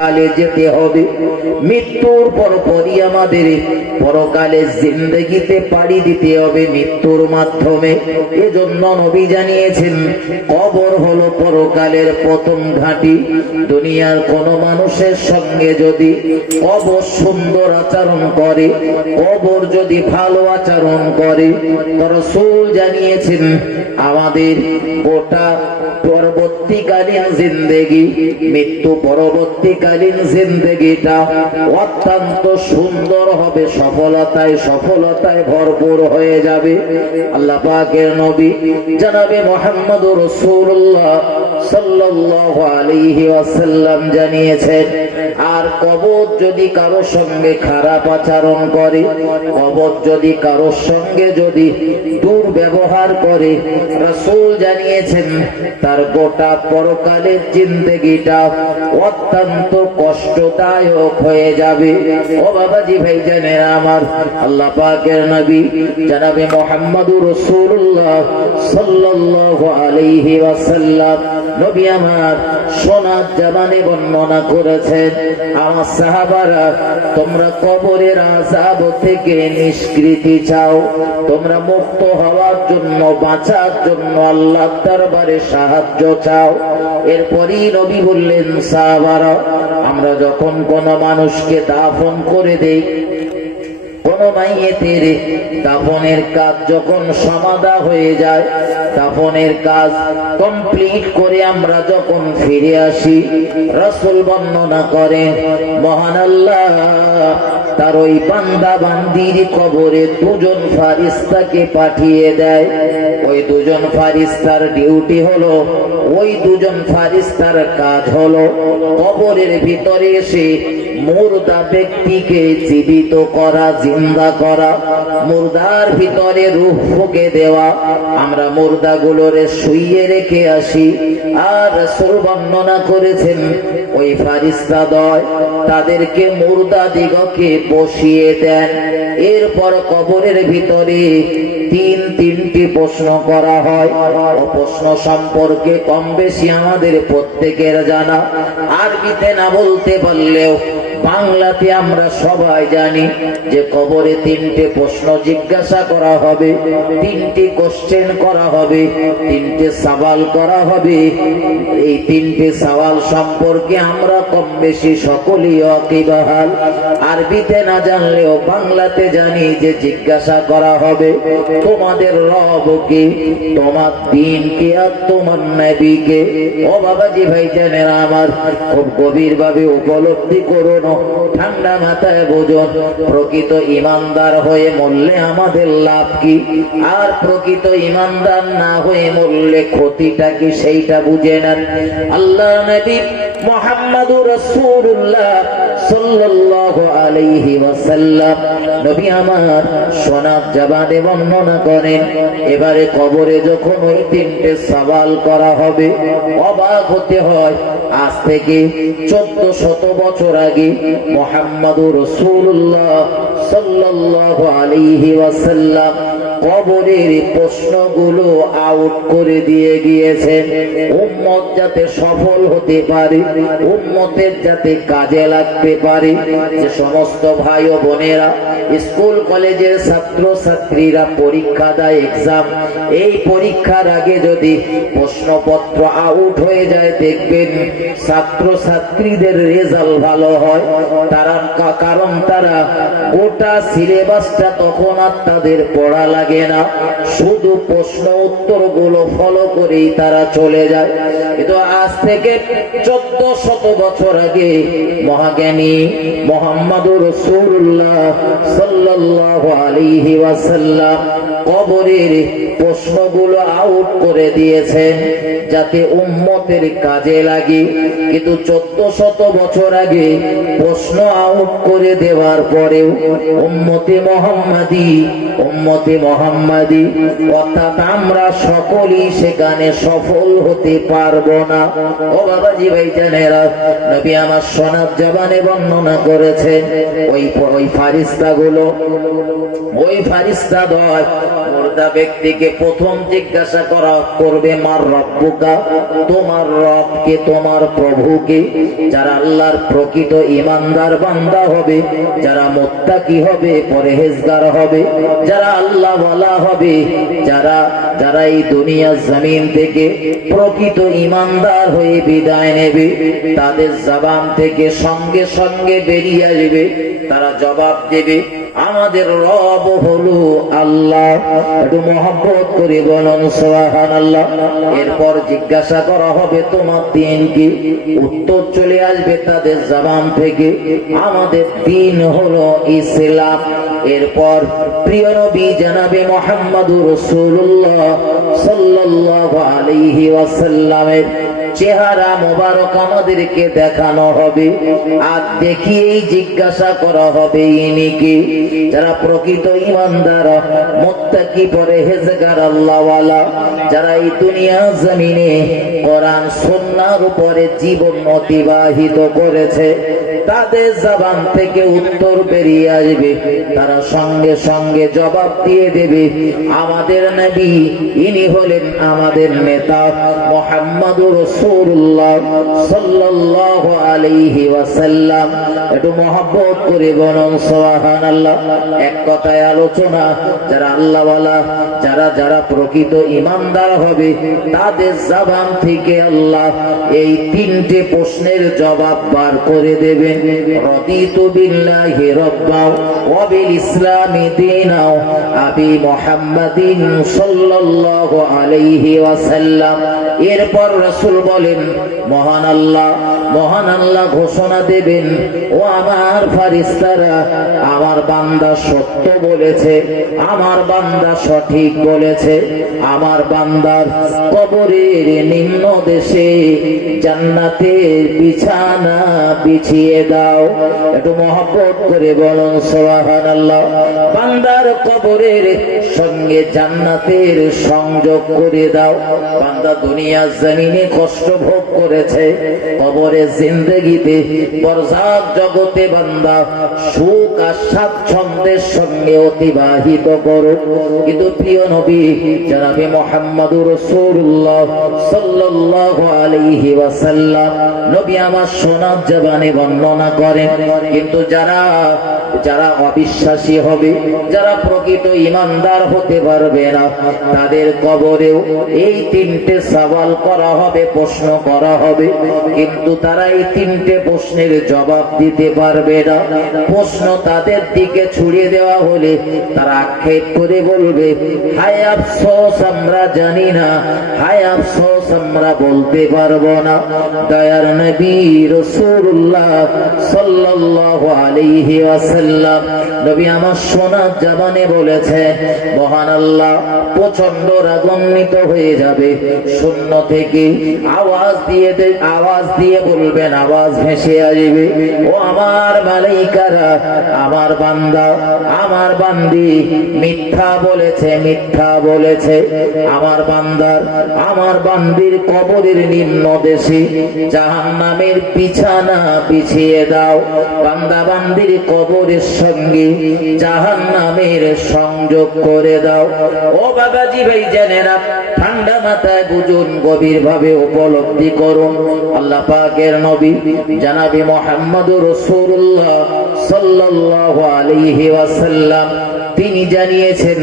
কালে যেতে হবে, মৃত্যুর পরপরই আমাদের পরকালে জিন্দেগিতে পাড়ি দিতে হবে মৃত্যুর মাধ্যমে। এজন্য নবী জানিয়েছেন কবর হলো পরকালের প্রথম ঘাঁটি। দুনিয়ার কোন মানুষের সঙ্গে যদি কবর সুন্দর আচরণ করে, কবর যদি ভালো আচরণ করে, রাসূল জানিয়েছেন আমাদের গোটা পরবর্তীকালীন জিন্দেগি, মৃত্যু পরবর্তীকালীন জিন্দেগিটা অত্যন্ত সুন্দর হবে, সফলতায় সফলতায় ভরপুর হয়ে যাবে। আল্লাহ পাকের নবী জনাবে মুহাম্মদুর রাসূলুল্লাহ সাল্লাল্লাহু আলাইহি ওয়াসাল্লাম জানিয়েছেন, আর কবর যদি কারো সঙ্গে খারাপ আচরণ করে, কবর যদি কারো সঙ্গে যদি দুর্ব্যবহার করে, রাসূল জানিয়েছেন তার গোটা পরকালের জিন্দেগিটা অত্যন্ত কষ্টদায়ক হয়ে যাবে। ও বাবাজি ভাইজানেরা আমার, আল্লাহ পাকের নবী জনাবে মুহাম্মদুর রাসূলুল্লাহ সাল্লাল্লাহু আলাইহি ওয়াসাল্লাম নবী আমার সোনার জবানে বর্ণনা করেছেন, আমার সাহাবারা তোমরা কবরের আযাব থেকে নিষ্কৃতি চাও, তোমরা মুক্ত হওয়ার জন্য, বাঁচার জন্য আল্লাহর দরবারে সাহায্য চাও। এরপরই নবী বললেন, সাহাবারা আমরা যখন কোন মানুষকে দাফন করে দেই, কোন মাইয়েতের দাফনের কাজ যখন সমাধা হয়ে যায়, দাফনের কাজ কমপ্লিট করে আমরা যখন ফিরে আসি, রাসূল বর্ণনা করেন মহান আল্লাহ তার ওই বান্দা বান্দির কবরে দুজন ফারিস্তাকে পাঠিয়ে দেয়। ওই দুজন ফারিস্তার ডিউটি হলো, ওই দুজন ফারিস্তার কাজ হলো কবরের ভিতরে এসে মুর্দা ব্যক্তিকে জীবিত করা, জিন্দা করা, মুর্দার ভিতরে রূহ ফুঁকে দেওয়া। আমরা মুর্দাগুলোরে শুইয়ে রেখে আসি, আর রাসূল বর্ণনা করেছেন ওই ফারিস্তাদ্বয় তাদেরকে মুর্দা দিগকে বসিয়ে দেন। এরপর কবরের ভিতরে তিনটি প্রশ্ন করা হয়। ও প্রশ্ন সম্পর্কে কম বেশি আমাদের প্রত্যেকের জানা, আরবিতে না বলতে পারলেও বাংলাতে আমরা সবাই জানি যে কবরে তিনটে প্রশ্ন জিজ্ঞাসা করা হবে, তিনটি কোশ্চেন করা হবে, তিনটে সওয়াল করা হবে। এই তিনটে সওয়াল সম্পর্কে আমরা কম বেশি সকলেই ওয়াকিবহাল। আরবিতে না জানলেও বাংলাতে জানি যে জিজ্ঞাসা করা হবে তোমাদের রব কে, তোমার দিন কে, আর তোমার নবী কে। ও বাবাজি ভাইজানেরা আমার, খুব গভীর ভাবে উপলব্ধি করুন, ঠান্ডা মাথায় বুঝুন, প্রকৃত ইমানদার হয়ে মরলে আমাদের লাভ কি, আর প্রকৃত ইমানদার না হয়ে মরলে ক্ষতিটা কি সেইটা বুঝে নেন। আল্লাহ নবী মুহাম্মদুর রাসূলুল্লাহ সাল্লাল্লাহু আলাইহি ওয়াসাল্লাম নবী আমার সোনার জবানে বর্ণনা করেন, এবারে কবরে যখন ওই তিনটে সওয়াল করা হবে, অবাক হতে হয়। আজ থেকে 1400 বছর আগে মুহাম্মদুর রাসূলুল্লাহ সাল্লাল্লাহু আলাইহি ওয়াসাল্লাম কবরের প্রশ্নগুলো আউট করে দিয়ে গিয়েছেন, উম্মত যাতে সফল হতে পারে, উম্মতের যাতে কাজে লাগতে পারে। যে সমস্ত ভাই ও বোনেরা স্কুল কলেজের ছাত্র ছাত্রীরা পরীক্ষা দেয়, এক্সাম, এই পরীক্ষার আগে যদি প্রশ্নপত্র আউট হয়ে যায়, দেখবেন ছাত্র ছাত্রীদের রেজাল্ট ভালো হয়। তারা কারণ তারা গোটা সিলেবাসটা তখন আর তাদের পড়া লাগে না, শুধু প্রশ্ন উত্তর গুলো ফলো করেই তারা চলে যায়। কিন্তু আজ থেকে 1400 বছর আগে মহাজ্ঞানী মুহাম্মদুর রাসূলুল্লাহ সাল্লাল্লাহু আলাইহি ওয়াসাল্লাম কবরের প্রশ্নগুলো আউট করে দিয়েছেন যাতে উম্মতের কাজে লাগে। কিন্তু 1400 বছর আগে প্রশ্ন আউট করে দেওয়ার পরেও উম্মতে মুহাম্মাদি অর্থাৎ আমরা সকলেই সেখানে সফল হতে পারবো না। ও বাবাজি ভাইজানেরা, নবী আমার সোনার জবানে বর্ণনা করেছেন ওই ফারিস্তাগুলো, ওই ফারিস্তাদ্বয় মুর্দা ব্যক্তিকে প্রথম জিজ্ঞাসা করা করবে মার রব্বুকা, তোমার রবকে, তোমার প্রভুকে। যারা আল্লাহর প্রকৃত ঈমানদার বান্দা হবে, যারা মুত্তাকি হবে, পরহেজগার হবে, যারা আল্লাহ ওয়ালা হবে, যারা এই দুনিয়ার জমিন থেকে প্রকৃত ঈমানদার হয়ে বিদায় নেবে, তাদের জবান থেকে সঙ্গে সঙ্গে বেরিয়ে আসবে, তারা জবাব দেবে আমাদের রব হলো আল্লাহ। একটু মহব্বত করে বলুন সুবহানাল্লাহ। এরপর জিজ্ঞাসা করা হবে তোমার দিন কি? উত্তর চলে আসবে তাদের জবান থেকে আমাদের দিন হলো ইসলাম। এরপর প্রিয় নবী জনাবে মুহাম্মদুর রাসূলুল্লাহ সাল্লাল্লাহু আলাইহি ওয়াসাল্লামের চেহারা মোবারক আমাদেরকে দেখানো হবে, আর দেখিয়েই জিজ্ঞাসা করা হবে ইনি কি? যারা প্রকৃত ঈমানদার, মুত্তাকি, পরহেজগার, আল্লাহওয়ালা, যারা এই দুনিয়া জমিনে কোরআন সুন্নাহর উপরে জীবন অতিবাহিত করেছে, তাদের জবান থেকে উত্তর বেরিয়ে আসবে, তারা সঙ্গে সঙ্গে জবাব দিয়ে দেবে আমাদের নবী, ইনি হলেন আমাদের নেতা মুহাম্মদুর রাসূলুল্লাহ সাল্লাল্লাহু আলাইহি ওয়াসাল্লাম। একটু মহব্বত করে বলুন সুবহানাল্লাহ। এক কথায় আলোচনা, যারা আল্লাহওয়ালা, যারা প্রকৃত ঈমানদার হবে, তাদের জবান থেকে আল্লাহ এই তিনটে প্রশ্নের জবাব বার করে দেবেন। রাদিতু বিল্লাহি রাব্বাও ওয়া বিল ইসলামি দীনাও আবি মুহাম্মাদিন সাল্লাল্লাহু আলাইহি ওয়াসাল্লাম। এরপর রাসূল বলেন মহান আল্লাহ ঘোষণা দেবেন, ও আমার ফেরেশতারা, আমার বান্দা সত্য বলেছে, আমার বান্দা সঠিক বলেছে, আমার বান্দার কবরের নিম্ন দেশে জান্নাতের বিছানা বিছিয়ে দাও। একটু মহব্বত করে বলুন সুবহানাল্লাহ। বান্দার কবরের সঙ্গে জান্নাতের সংযোগ করে দাও। বান্দা দুনিয়ার জমিনে কষ্ট ভোগ করেছে, কবরে জিন্দেগিতে বরজাখ জগতে বান্দা সুখ আর স্বাচ্ছন্দ্যের সঙ্গে অতিবাহিত করো। কিন্তু প্রিয় নবী জনাবে মুহাম্মদুর রাসূলুল্লাহ সাল্লাল্লাহু আলাইহি ওয়াসাল্লাম নবী আমার সোনার জবানে বর্ণনা করেন, কিন্তু যারা অবিশ্বাসী হবে, যারা প্রকৃত ঈমানদার হতে পারবে না, তাদের কবরেও এই তিনটে সওয়াল করা হবে, প্রশ্ন করা হবে, কিন্তু তারা এই তিনটে প্রশ্নের জবাব দিতে পারবে না। প্রশ্ন তাদের দিকে ছুড়ে দেওয়া হলে তারা আক্ষেপ করে বলবে, হায় আফসোস, আমরা জানি না, হায় আফসোস, আমরা বলতে পারবো না। দয়ার নবী রাসূলুল্লাহ সাল্লাল্লাহু আলাইহি ওয়াসাল্লাম নবী আমার সোনার জবানে বলেছে, মহান আল্লাহ প্রচন্ড রাগান্বিত হয়ে যাবে, শূন্য থেকে আওয়াজ দিয়ে বলবেন, আওয়াজ ভেসে আসবে, ও আমার মালাইকারা, আমার বান্দা, আমার বান্দি মিথ্যা বলেছে, আমার বান্দার, আমার বান্দির কবরের নিম্ন দেশে জাহান্নামের বিছানা বিছিয়ে দাও। বান্দা বান্দির কবরের সঙ্গে জাহান্নামের সংযোগ করে দাও। ও বাবাজি ভাই জানেরা, ঠান্ডা মাথায় বুঝুন, গভীর ভাবে উপলব্ধি করুন। আল্লাহ পাকের নবী জনাবে মুহাম্মদুর রাসূলুল্লাহ সাল্লাল্লাহু আলাইহি ওয়াসাল্লাম তিনি জানিয়েছেন,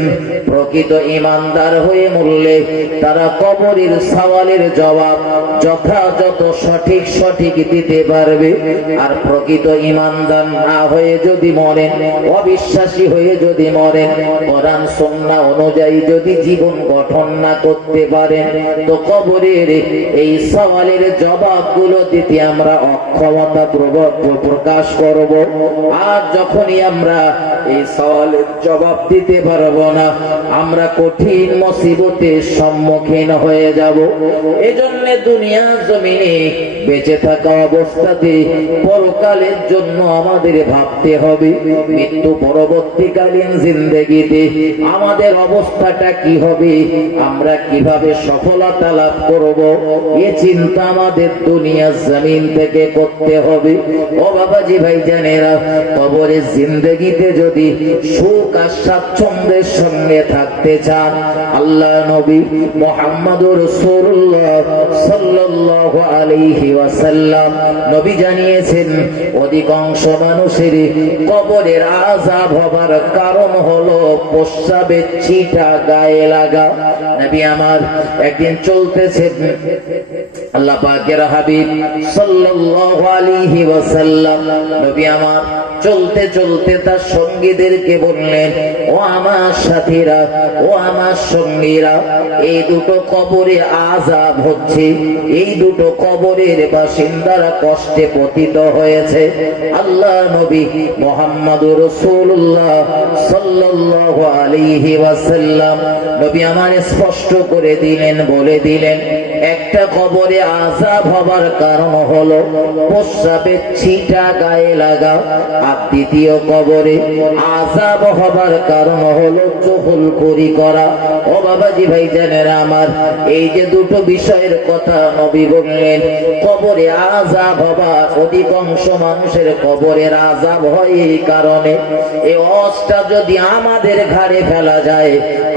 প্রকৃত ঈমানদার হয়ে মরলে তারা কবরের সওয়ালের জবাব যথাযথ সঠিক দিতে পারবে। আর প্রকৃত ঈমানদার না হয়ে যদি মরেন, অবিশ্বাসী হয়ে যদি মরেন, কোরআন সুন্নাহ অনুযায়ী যদি জীবন গঠন না করতে পারেন, তো কবরের এই সওয়ালের জবাবগুলো দিতে আমরা অক্ষমতা প্রকাশ করব। আর যখনই আমরা এই সওয়ালের জবাব দিতে পারবো না, আমরা কঠিন মুসিবতের সম্মুখীন হয়ে যাব। এজন্য দুনিয়া জমিনে বেঁচে থাকা অবস্থাতে পরকালের জন্য আমাদের ভাবতে হবে, মৃত্যু পরবর্তীকালীন জিন্দেগিতে আমাদের অবস্থাটা কি হবে, আমরা কিভাবে সফলতা লাভ করব, এ চিন্তা আমাদের দুনিয়া জমিন থেকে করতে হবে। ও বাবাজি ভাই জানেরা, কবরের জিন্দেগিতে যদি যদি সুখ আর স্বাচ্ছন্দ্যের সঙ্গে থাকতে চান, আল্লাহ নবী মুহাম্মদুর রাসূলুল্লাহ সাল্লাল্লাহু আলাইহি ওয়াসাল্লাম নবী জানিয়েছেন, অধিকাংশ মানুষের কবরের আযাব হবার কারণ হলো প্রস্রাবের ছিটা গায়ে লাগা। নবী আমার একদিন চলতেছেন, আল্লাহ পাকের হাবিব সাল্লাল্লাহু আলাইহি ওয়াসাল্লাম নবী আমার চলতে চলতে তার সঙ্গীদেরকে বললেন, ও আমার সাথীরা, ও আমার সঙ্গীরা, এই দুটো কবরে আযাব হচ্ছে, এই দুটো কবরের বাসিন্দারা কষ্টে পতিত হয়েছে। আল্লাহ নবী মুহাম্মদুর রাসূলুল্লাহ সাল্লাল্লাহু আলাইহি ওয়াসাল্লাম নবী আমার স্পষ্ট করে দিলেন, বলে দিলেন, একটা কবরে আযাব হবার কারণ হলো প্রস্রাবের ছিটা গায়ে লাগা, আর দ্বিতীয় কবরে আযাব হবার কারণ হলো চুগলখড়ি করা। ও বাবাজি ভাইজানেরা আমার, এই যে দুটো বিষয়ের কথা নবী বললেন, কবরে আযাব হবার, অধিকাংশ মানুষের কবরের আযাব হয় এই কারণে। এই অস্ত্রটা যদি আমাদের ঘাড়ে ফেলা যায়,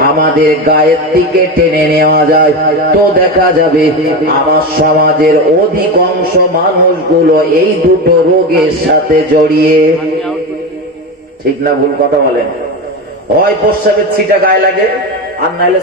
আমাদের গায়ের দিকে টেনে নেওয়া যায়, তো দেখা যাবে আমার সমাজের অধিকাংশ মানুষগুলো এই দুটো রোগের সাথে জড়িয়ে। ঠিক না ভুল কথা বলেন? হয় প্রস্রাবের ছিটা গায়ে লাগে, আর নাইলে